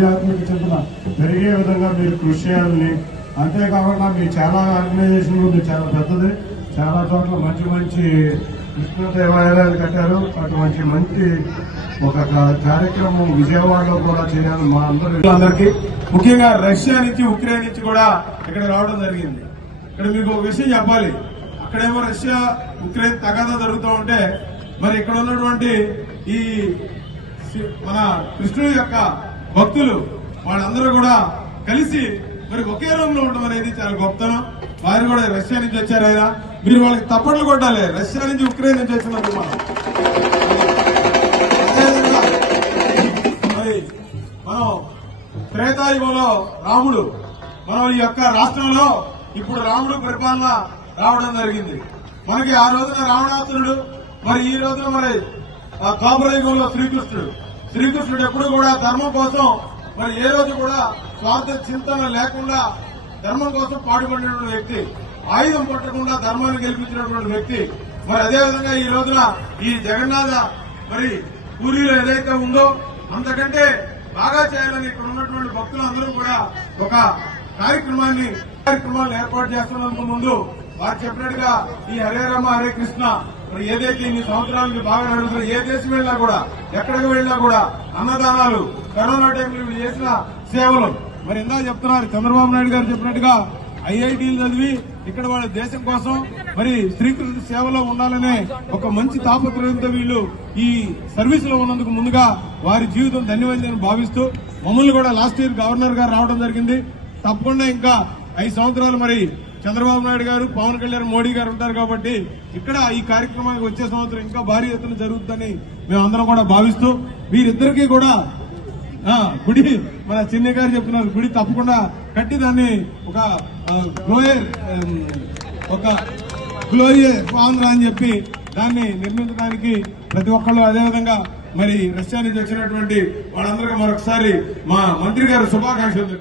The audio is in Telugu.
ఆధ్యాత్మిక చింతన పెరిగే విధంగా మీరు కృషి చేయాలని, అంతేకాకుండా మీ చాలా ఆర్గనైజేషన్ మీరు చాలా పెద్దది, చాలా చోట్ల మంచి మంచి కృష్ణ దేవాలయాలు కట్టారు. అటువంటి మంచి ఒక కార్యక్రమం విజయవాడలో కూడా చేయాలి మా అందరికీ. ముఖ్యంగా రష్యా నుంచి ఉక్రెయిన్ నుంచి కూడా ఇక్కడ రావడం జరిగింది. ఇక్కడ మీకు ఒక విషయం చెప్పాలి, అక్కడేమో రష్యా ఉక్రెయిన్ తగాదా జరుగుతూ ఉంటే మరి ఇక్కడ ఉన్నటువంటి ఈ మన కృష్ణుడి యొక్క భక్తులు వాళ్ళందరూ కూడా కలిసి మరి ఒకే రూమ్ లో ఉండడం అనేది చాలా గొప్పతనం. వారు కూడా రష్యా నుంచి వచ్చారు. ఆయన మీరు వాళ్ళకి తప్పట్లు కొట్టాలి, రష్యా నుంచి ఉక్రెయిన్ నుంచి వచ్చినప్పుడు మనం త్రేతాయుగంలో రాముడు మనం ఈ యొక్క రాష్ట్రంలో ఇప్పుడు రాముడు పరిపాలన రావడం జరిగింది. మనకి ఆ రోజున రావణాసురుడు, మరి ఈ రోజున మరి ద్వాపరయుగంలో శ్రీకృష్ణుడు ఎప్పుడు కూడా ధర్మం కోసం మరి ఏ రోజు కూడా స్వార్థ చింతన లేకుండా ధర్మం కోసం పాటుపడినటువంటి వ్యక్తి, ఆయుధం పట్టకుండా ధర్మాన్ని గెలిపించినటువంటి వ్యక్తి. మరి అదేవిధంగా ఈ రోజున ఈ జగన్నాథ మరి పూరిలో ఏదైతే ఉందో అంతకంటే బాగా చేయాలని ఇక్కడ ఉన్నటువంటి భక్తులందరూ కూడా ఒక కార్యక్రమాలు ఏర్పాటు చేస్తున్నందుకు ముందు వారు చెప్పినట్టుగా ఈ హరే రామ హరే కృష్ణ మరి ఏదైతే ఇన్ని సంవత్సరాలకి బాగా నడుస్తున్నారు, ఏ దేశం వెళ్ళినా కూడా ఎక్కడికి వెళ్ళినా కూడా అన్నదానాలు, కరోనా టైంలో చేసిన సేవలు మరి ఇందాక చెప్తున్నారు చంద్రబాబు నాయుడు గారు చెప్పినట్టుగా ఐఐటీలు చదివి ఇక్కడ వాళ్ళ దేశం కోసం మరి శ్రీకృష్ణ సేవలో ఉండాలనే ఒక మంచి తాపత్రయంతో వీళ్ళు ఈ సర్వీస్ లో ఉన్నందుకు ముందుగా వారి జీవితం ధన్యవాదాన్ని భావిస్తూ మమ్మల్ని కూడా లాస్ట్ ఇయర్ గవర్నర్ గారు రావడం జరిగింది. తప్పకుండా ఇంకా 5 సంవత్సరాలు మరి చంద్రబాబు నాయుడు గారు, పవన్ కళ్యాణ్, మోడీ గారు ఉంటారు కాబట్టి ఇక్కడ ఈ కార్యక్రమానికి వచ్చే సంవత్సరం ఇంకా భారీ ఎత్తున జరుగుతుందని మేమందరం కూడా భావిస్తూ వీరిద్దరికీ కూడా గుడి మన చిన్ని గారు చెప్తున్నారు గుడి తప్పకుండా కట్టి దాన్ని ఒక గ్లోయర్ ఆంధ్ర అని చెప్పి దాన్ని నిర్మించడానికి ప్రతి ఒక్కళ్ళు, అదేవిధంగా మరి రష్యా నుంచి వచ్చినటువంటి వాళ్ళందరికీ మరొకసారి మా మంత్రి గారు శుభాకాంక్షలు.